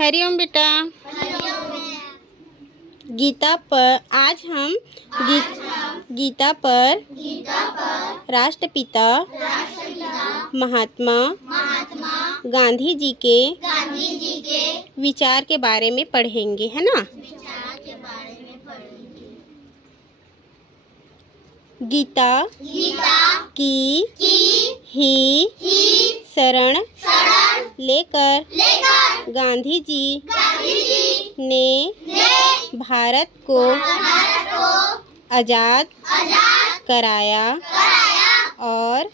हरिओम बेटा। गीता पर आज हम गीता पर राष्ट्रपिता महात्मा गांधी जी के विचार के बारे में पढ़ेंगे, है ना। गीता की ही शरण लेकर गांधी जी ने भारत को आज़ाद कराया और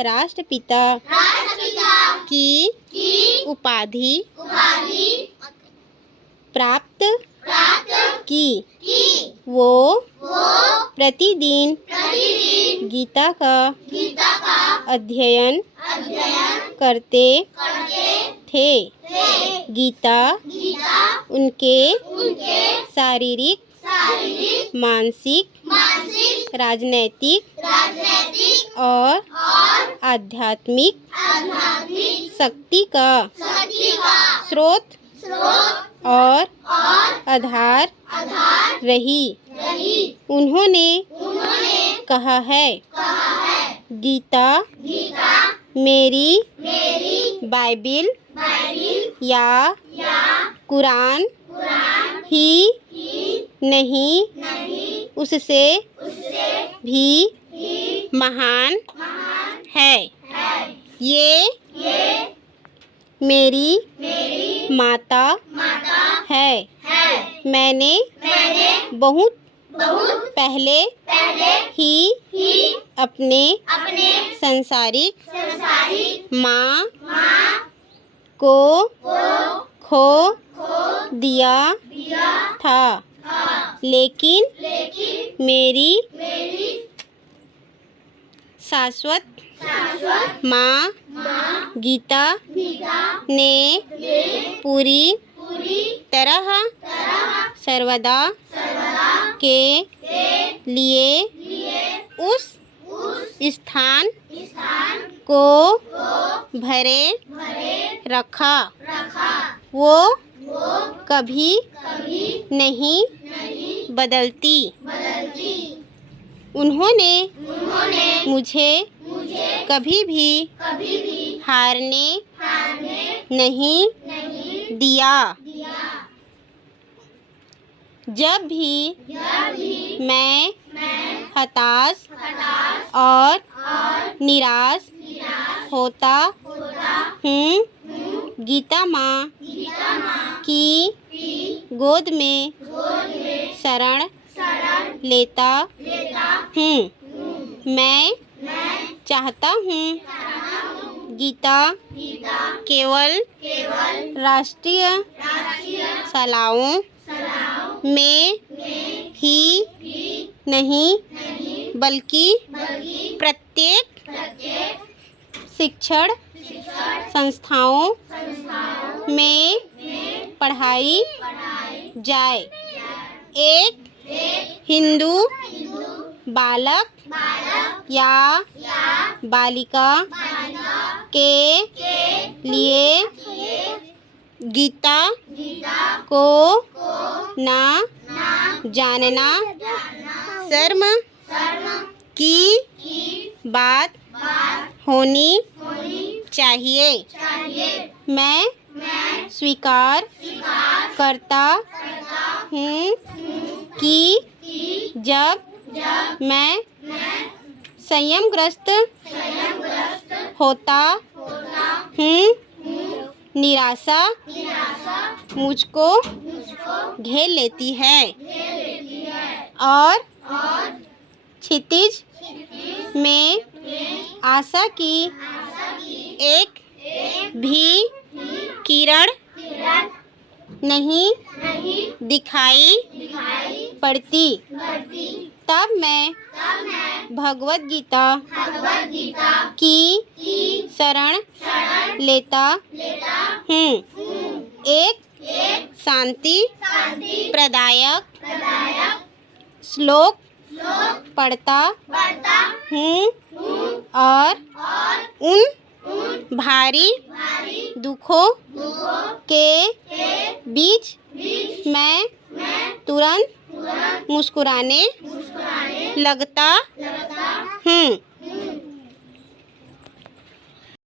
राष्ट्रपिता की उपाधि प्राप्त की। वो प्रतिदिन गीता का अध्ययन करते थे। गीता उनके शारीरिक, मानसिक, राजनैतिक और आध्यात्मिक शक्ति का स्रोत और आधार रही। उन्होंने कहा है, गीता मेरी बाइबिल या कुरान ही नहीं, उससे भी महान है। ये मेरी माता है। मैंने बहुत पहले ही अपने संसारिक माँ को खो दिया था, लेकिन मेरी शाश्वत माँ गीता ने पूरी तरह सर्वदा के लिए उस स्थान को भरे रखा। वो कभी नहीं बदलती। उन्होंने मुझे कभी भी हारने नहीं दिया। जब भी मैं हताश और निराश होता हूँ, गीता माँ की गोद में शरण लेता हूँ। मैं चाहता हूँ गीता केवल राष्ट्रीय शालाओं में ही नहीं, बल्कि प्रत्येक शिक्षण संस्थाओं में पढ़ाई जाए। एक हिंदू बालक या बालिका के लिए गीता को ना जानना शर्म की बात होनी चाहिए। मैं स्वीकार करता हूँ कि जब मैं संयमग्रस्त होता हूँ, निराशा मुझको घेर लेती है और क्षितिज में आशा की एक भी किरण नहीं दिखाई पड़ती। तब मैं भगवद गीता की शरण लेता हूँ। एक शांति प्रदायक श्लोक पढ़ता हूँ और उन भारी दुखों के बीच मैं तुरंत मुस्कुराने लगता